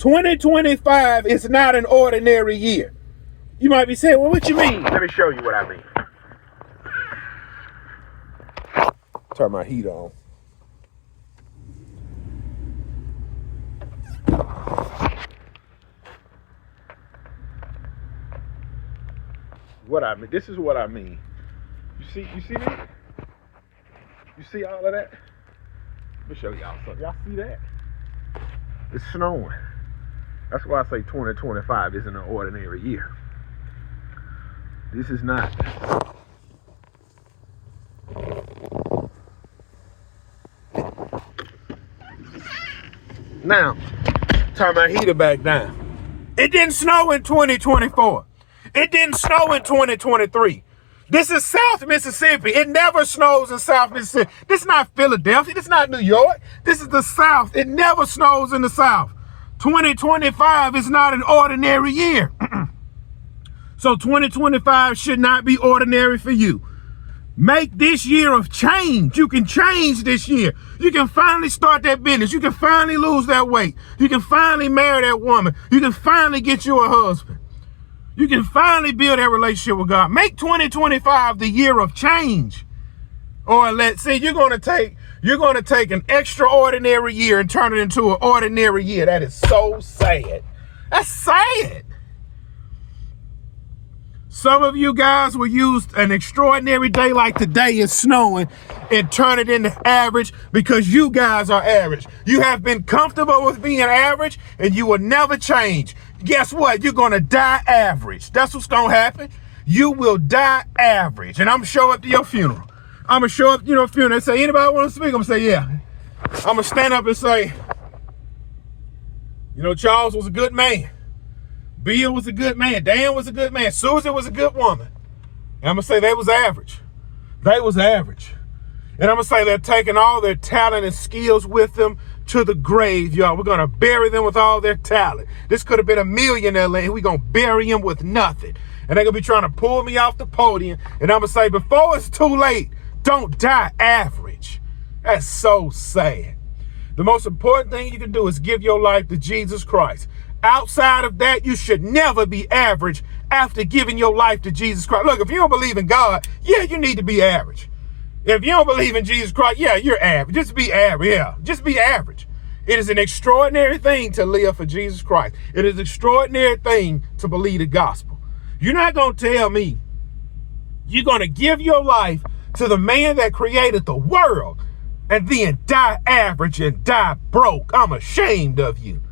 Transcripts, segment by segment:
2025 is not an ordinary year. You might be saying, well, what you mean? Let me show you what I mean. Turn my heat on. What I mean, this is what I mean. You see that? You see all of that? Let me show y'all something. Y'all see that? It's snowing. That's why I say 2025 isn't an ordinary year. This is not. Now, turn my heater back down. It didn't snow in 2024. It didn't snow in 2023. This is South Mississippi. It never snows in South Mississippi. This is not Philadelphia. This is not New York. This is the South. It never snows in the South. 2025 is not an ordinary year. So 2025 should not be ordinary for you. Make this year of change. You can change this year. You can finally start that business. You can finally lose that weight. You can finally marry that woman. You can finally get you a husband. You can finally build that relationship with God. Make 2025 the year of change. Or let's say you're going to take an extraordinary year and turn it into an ordinary year. That is so sad. That's sad. Some of you guys will use an extraordinary day like today is snowing and turn it into average because you guys are average. You have been comfortable with being average and you will never change. Guess what? You're going to die average. That's what's going to happen. You will die average. And I'm going to show up to your funeral. I'm going to show up to your funeral and say, anybody want to speak? I'm going to say, yeah. I'm going to stand up and say, Charles was a good man. Bill was a good man. Dan was a good man. Susan was a good woman. And I'm going to say they was average. They was average. And I'm going to say they're taking all their talent and skills with them to the grave, y'all. We're going to bury them with all their talent. This could have been a millionaire land. We're going to bury him with nothing. And they're going to be trying to pull me off the podium. And I'm going to say, before it's too late, don't die average. That's so sad. The most important thing you can do is give your life to Jesus Christ. Outside of that, you should never be average after giving your life to Jesus Christ. Look, if you don't believe in God, yeah, you need to be average. If you don't believe in Jesus Christ, yeah, you're average. Just be average. Yeah, just be average. It is an extraordinary thing to live for Jesus Christ. It is an extraordinary thing to believe the gospel. You're not going to tell me you're going to give your life to the man that created the world and then die average and die broke. I'm ashamed of you.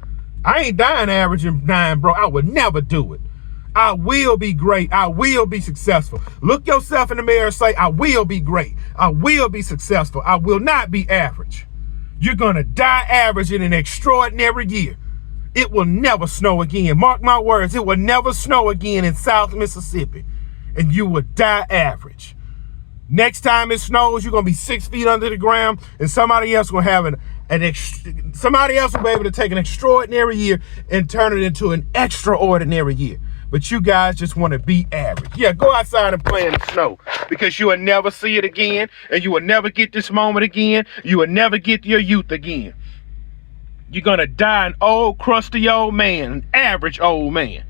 I ain't dying average and dying broke. I would never do it. I will be great. I will be successful. Look yourself in the mirror and say, I will be great. I will be successful. I will not be average. You're going to die average in an extraordinary year. It will never snow again. Mark my words, it will never snow again in South Mississippi. And you will die average. Next time it snows, you're going to be 6 feet under the ground, and somebody else will have somebody else will be able to take an extraordinary year and turn it into an extraordinary year. But you guys just want to be average. Yeah, go outside and play in the snow because you will never see it again, and you will never get this moment again. You will never get your youth again. You're going to die an old, crusty old man, an average old man,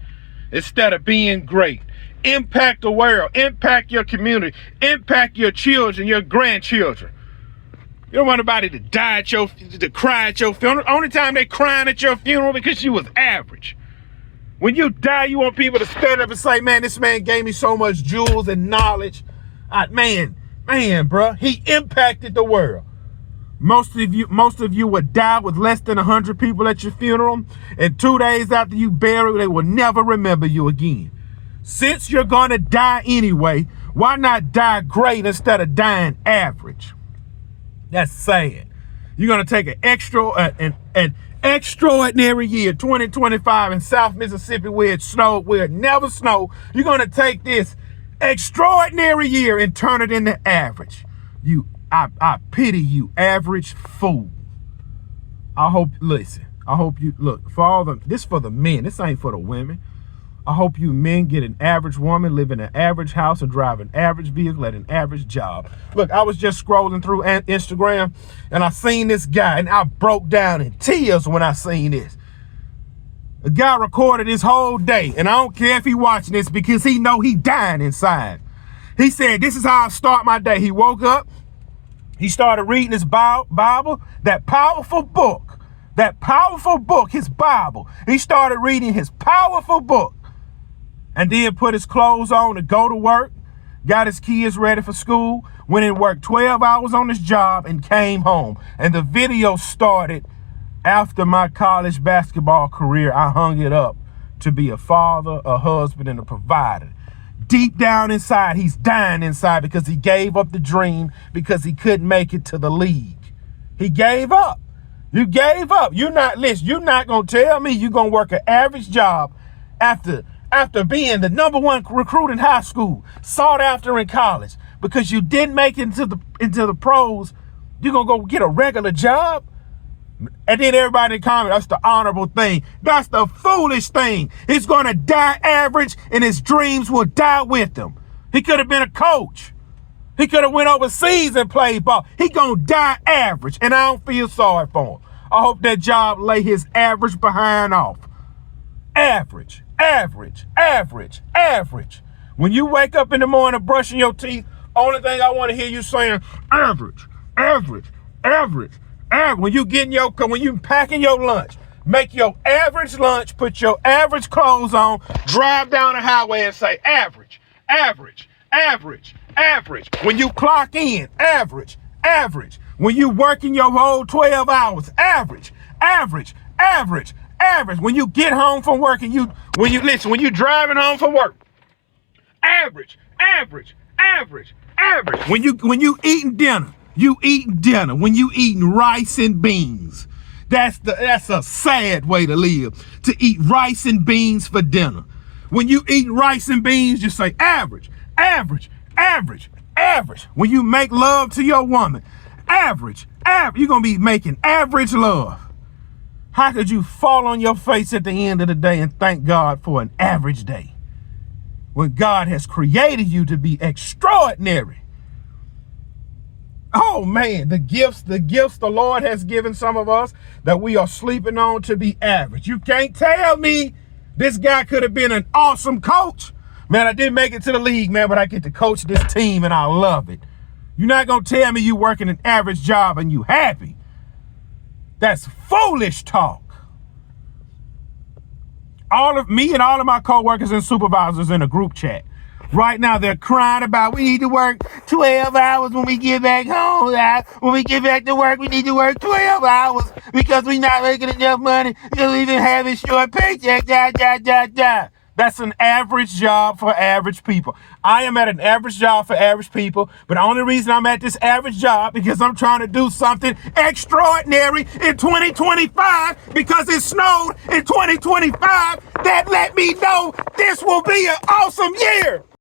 instead of being great. Impact the world, impact your community, impact your children, your grandchildren. You don't want nobody to die to cry at your funeral. Only time they crying at your funeral because you was average. When you die, you want people to stand up and say, man, this man gave me so much jewels and knowledge. Man, bro, he impacted the world. Most of you would die with less than 100 people at your funeral, and 2 days after you bury, they will never remember you again. Since you're going to die anyway, why not die great instead of dying average? That's sad. You're going to take an extraordinary year, 2025 in South Mississippi where it snowed, where it never snowed. You're going to take this extraordinary year and turn it into average. I pity you, average fool. I hope you, look, this for the men. This ain't for the women. I hope you men get an average woman, live in an average house, and drive an average vehicle at an average job. Look, I was just scrolling through Instagram, and I seen this guy, and I broke down in tears when I seen this. A guy recorded his whole day, and I don't care if he watching this because he know he dying inside. He said, this is how I start my day. He woke up, he started reading his Bible, that powerful book, his Bible. He started reading his powerful book and then put his clothes on to go to work, got his kids ready for school, went and worked 12 hours on his job and came home. And the video started after my college basketball career. I hung it up to be a father, a husband, and a provider. Deep down inside, he's dying inside because he gave up the dream because he couldn't make it to the league. He gave up. You gave up. You're not going to tell me you're going to work an average job after being the #1 recruit in high school, sought after in college, because you didn't make it into the pros. You're going to go get a regular job? And then everybody in the comment, that's the honorable thing. That's the foolish thing. He's going to die average and his dreams will die with him. He could have been a coach. He could have went overseas and played ball. He going to die average, and I don't feel sorry for him. I hope that job lay his average behind off. Average, average, average, average. When you wake up in the morning brushing your teeth, only thing I want to hear you saying, average, average, average. When you packing your lunch, make your average lunch, put your average clothes on, drive down the highway and say average, average, average, average. When you clock in, average, average. When you working your whole 12 hours, average, average, average, average. When you get home from work and when you driving home from work, average, average, average, average. When you eating dinner, you eating dinner. When you eating rice and beans, that's a sad way to live, to eat rice and beans for dinner. When you eat rice and beans, just say average, average, average, average. When you make love to your woman, average, average. You're going to be making average love. How could you fall on your face at the end of the day and thank God for an average day when God has created you to be extraordinary? Oh man, the gifts the Lord has given some of us that we are sleeping on to be average. You can't tell me this guy could have been an awesome coach. Man, I didn't make it to the league, man, but I get to coach this team and I love it. You're not going to tell me you working an average job and you happy. That's foolish talk. Me and all of my coworkers and supervisors in a group chat. Right now, they're crying about, we need to work 12 hours when we get back home. When we get back to work, we need to work 12 hours because we're not making enough money because we've been having short paychecks. That's an average job for average people. I am at an average job for average people, but the only reason I'm at this average job because I'm trying to do something extraordinary in 2025 because it snowed in 2025 that let me know this will be an awesome year.